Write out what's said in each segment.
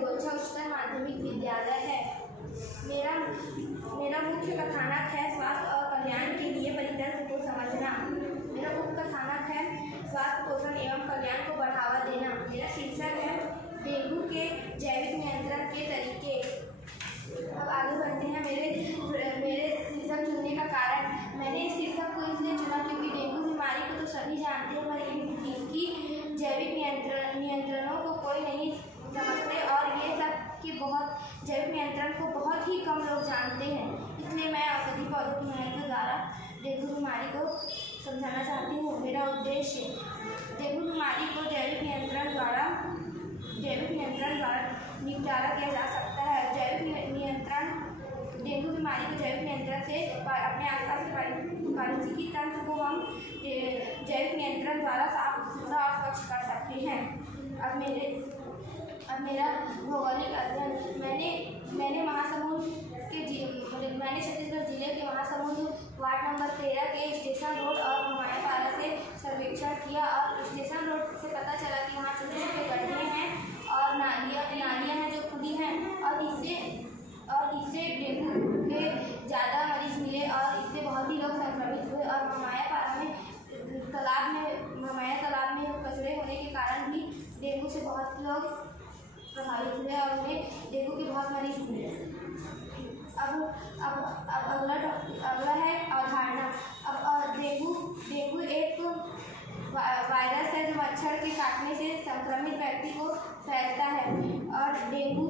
गोरछा उच्चतर माध्यमिक विद्यालय है। मेरा मुख्य कथानक है स्वास्थ्य और कल्याण के लिए परितंत्र को समझना। मेरा उपकथानक है स्वास्थ्य, पोषण एवं कल्याण को बढ़ावा देना। मेरा शीर्षक है डेंगू के जैविक नियंत्रण के तरीके। अब आगे बढ़ते हैं। मेरे शीर्षक चुनने का कारण, मैंने इस शीर्षक को इसलिए चुना क्योंकि डेंगू बीमारी को तो सभी जानते हैं, पर इसकी जैविक नियंत्रणों को कोई नहीं समझते और ये सब कि जैविक नियंत्रण को बहुत ही कम लोग जानते हैं। इसलिए मैं औषधि पौधों के महत्व द्वारा डेंगू बीमारी को समझाना चाहती हूँ। मेरा उद्देश्य, डेंगू बीमारी को जैविक नियंत्रण द्वारा निपटारा किया जा सकता है। डेंगू बीमारी को जैविक नियंत्रण से अपने आसपास के पारिस्थितिकी तंत्र को हम जैविक नियंत्रण द्वारा साफ सुथरा और स्वच्छ कर सकते हैं। अब मेरा भौगोलिक अध्ययन, मैंने छत्तीसगढ़ जिले के महासमुंद वार्ड नंबर 13 के स्टेशन रोड और ममायापारा से सर्वेक्षण किया और स्टेशन रोड से पता चला कि वहाँ छोटे छोटे गड्ढे हैं और नालियाँ हैं जो खुली हैं और इससे डेंगू के ज़्यादा मरीज मिले और इससे बहुत ही लोग संक्रमित हुए। और ममाया तालाब में कचरे होने के कारण भी डेंगू से बहुत लोग प्रभावित हुए और उन्हें डेंगू के बहुत मरीज मिले। अब अगला है अवधारणा। अब डेंगू एक वायरस है जो मच्छर के काटने से संक्रमित व्यक्ति को फैलता है। और डेंगू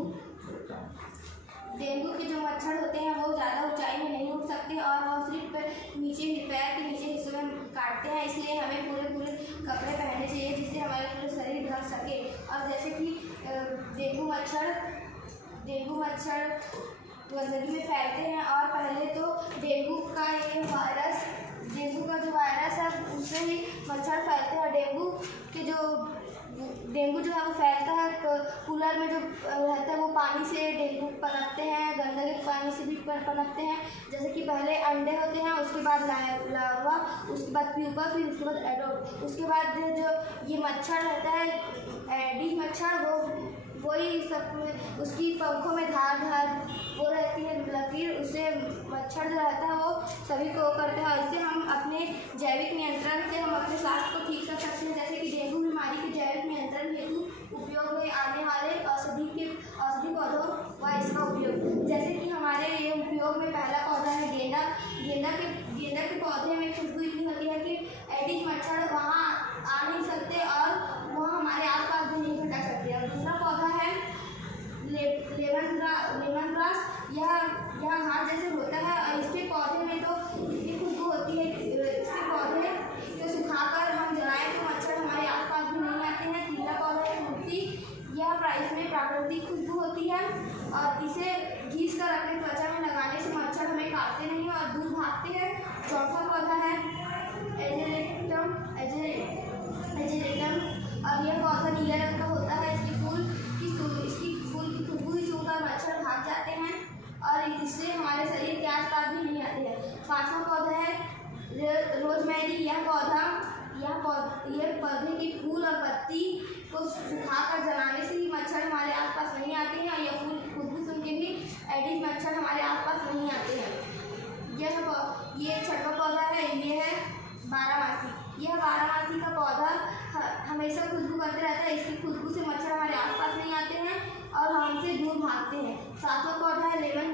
के जो मच्छर होते हैं वो ज़्यादा ऊंचाई में नहीं उठ सकते और वो सिर्फ पैर के नीचे हिस्सों में काटते हैं। इसलिए हमें पूरे कपड़े पहनने चाहिए जिससे हमारे पूरे शरीर ढक सके। और जैसे कि डेंगू मच्छर गंदगी में फैलते हैं और पहले तो डेंगू का जो वायरस है उससे ही मच्छर फैलते हैं। डेंगू जो है वो फैलता है कूलर में जो रहता है वो पानी से डेंगू पनपते हैं, गंदगी के पानी से भी पनपते हैं। जैसे कि पहले अंडे होते हैं, उसके बाद लार्वा, उसके बाद प्यूपा, फिर उसके बाद एडल्ट। उसके बाद जो ये मच्छर रहता है एडिस मच्छर, वही सब उसकी पंखों में धार वो रहती है लकीर, उससे मच्छर जो रहता है वो सभी को करते हैं। इससे हम अपने जैविक नियंत्रण से हम अपने स्वास्थ्य को ठीक कर सकते हैं। जैसे कि डेंगू बीमारी के जैविक नियंत्रण हेतु उपयोग में आने वाले औषधि पौधों व इसका उपयोग, जैसे कि हमारे ये उपयोग में पहला पौधा है गेंदा के पौधे में खुशबू इतनी होती है कि एडिस मच्छर वहाँ आ नहीं सकते और वो हमारे आसपास भी नहीं भटक सकते। और दूसरा पौधा है लेमन ग्रास। यह घास जैसे होता है और इसके पौधे में तो इतनी खुशबू होती है। इसके पौधे को सुखाकर हम जलाएं तो मच्छर हमारे आसपास भी नहीं आते हैं। तीसरा पौधा है तुलसी। इसमें प्राकृतिक खुशबू होती है और इसे घिस कर अपने त्वचा में लगाने से मच्छर हमें काटते नहीं और दूर भागते हैं। चौथा पौधा है एजेरेटम। और यह पौधा नीले रंग का होता है। इसकी फूल की खुशबू ही सूंघकर मच्छर भाग जाते हैं और इससे हमारे शरीर के आसपास भी नहीं आते हैं। पांचवा पौधा है रोजमेरी। यह पौधे की फूल और पत्ती को सुखाकर जलाने से ही मच्छर हमारे आसपास नहीं आते हैं और यह फूल की खुशबू सुन के भी एडिस मच्छर हमारे आसपास नहीं आते हैं। ये छठवां पौधा है, ये है बारहमासी। यह बारहमासी का पौधा हमेशा खुशबू करते रहता है। इसकी खुशबू से मच्छर हमारे आसपास नहीं आते हैं और हमसे दूर भागते हैं। सातवां पौधा है लेमन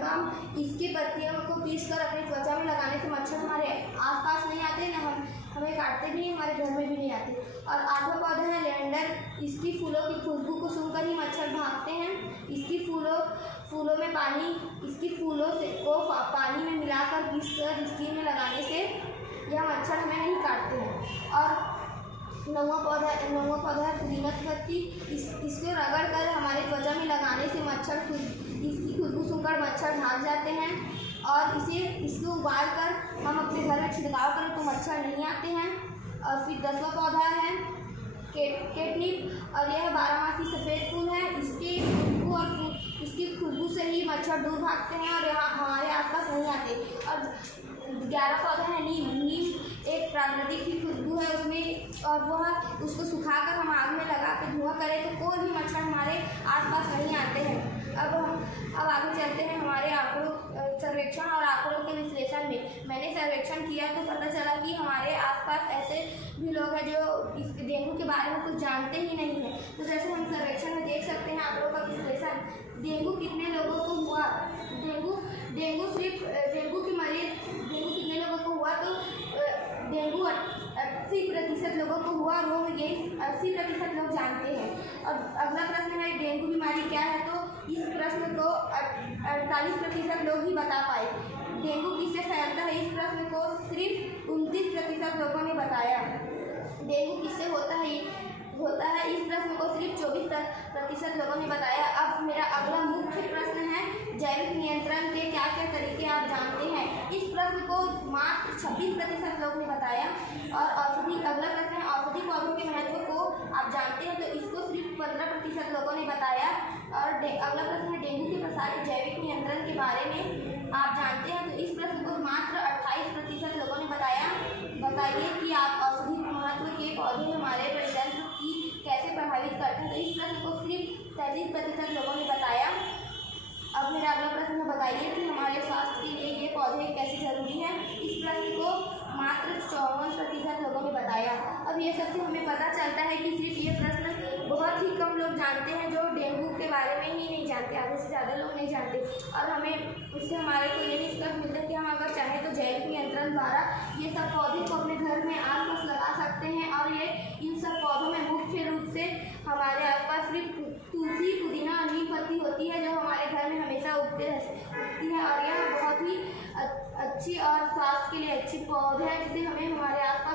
बाम। इसकी पत्तियों को पीसकर अपनी त्वचा में लगाने से मच्छर हमारे आसपास नहीं आते, हमें काटते भी, हमारे घर में भी नहीं आते। और आठवां पौधा है लेवेंडर। इसकी फूलों की खुशबू को सुनकर ही मच्छर भागते हैं। इसकी फूलों को पानी में मिलाकर पीसकर स्किन में लगाने से यह मच्छर हमें नहीं काटते हैं। और नौवां पौधा है पुदीना की पत्ती। इसको रगड़ कर हमारे त्वचा में लगाने से इसकी खुशबू सुनकर मच्छर भाग जाते हैं और इसको उबाल कर हम अपने घर में छिड़काव करें तो मच्छर नहीं आते हैं। और फिर 10वां पौधा है केटनिप और यह बारहमासी सफ़ेद फूल है। इसकी खुशबू से ही मच्छर दूर भागते हैं और यहाँ हमारे आसपास नहीं आते। और 11वां पौधा है नीम। नीम एक प्राकृतिक की खुशबू है उसमें, और वह उसको सुखाकर हम आग में लगा के धुआं करें तो कोई भी मच्छर हमारे आसपास नहीं आते हैं। अब आगे चलते हैं हमारे आंकड़ों सर्वेक्षण और आंकड़ों के विश्लेषण में। मैंने सर्वेक्षण किया तो पता चला कि हमारे आसपास ऐसे भी लोग हैं जो इस डेंगू के बारे में कुछ जानते ही नहीं हैं। तो जैसे हम सर्वेक्षण में देख सकते हैं आंकड़ों का विश्लेषण, डेंगू कितने लोगों को हुआ, डेंगू कितने लोगों को हुआ, तो डेंगू 80% लोगों को हुआ, वो ये 80% लोग जानते हैं। और अगला प्रश्न है डेंगू बीमारी क्या है, तो इस प्रश्न को 48% लोग ही बता पाए। डेंगू किससे फैलता है, इस प्रश्न को सिर्फ 29% लोगों ने बताया। डेंगू किससे होता है, इस प्रश्न को सिर्फ 24% लोगों ने बताया। अब मेरा अगला मुख्य प्रश्न है जैविक नियंत्रण के क्या क्या तरीके आप जानते हैं, इस प्रश्न को मात्र 26% लोग ने बताया। और अगला प्रश्न है औषधि पौधों के महत्व को आप जानते हैं, तो इसको सिर्फ 15% लोगों ने बताया। और अगला प्रश्न है डेंगू के प्रसारित जैविक नियंत्रण के बारे में आप जानते हैं, तो इस प्रश्न को मात्र 28% लोगों ने बताया। बताइए कि आप औषधि महत्व के पौधे हमारे परितंत्र की कैसे प्रभावित करते हैं, तो इस प्रश्न को सिर्फ 33% लोगों ने बताया। अब मेरा अगला प्रश्न है बताइए कि हमारे स्वास्थ्य के लिए ये पौधे कैसे जरूरी है, इस प्रश्न को मात्र 54% लोगों ने बताया। अब ये सबसे हमें पता चलता है कि सिर्फ ये प्रश्न बहुत ही कम लोग जानते हैं, जो डेंगू के बारे में ही नहीं जानते, आधे से ज़्यादा लोग नहीं जानते। और हमें इससे हमारे को ये निष्कर्ष मिलता है कि हम अगर चाहें तो जैविक नियंत्रण द्वारा ये सब पौधे को अपने घर में आसपास लगा सकते हैं। और ये इन सब पौधों में मुख्य रूप से हमारे आसपास सिर्फ तुलसी, पुदीना और नीम पत्ती होती है, जो हमारे घर में हमेशा उगती है। और यह बहुत ही अच्छी और स्वास्थ्य के लिए अच्छी पौधे है, जिसे हमें हमारे आसपास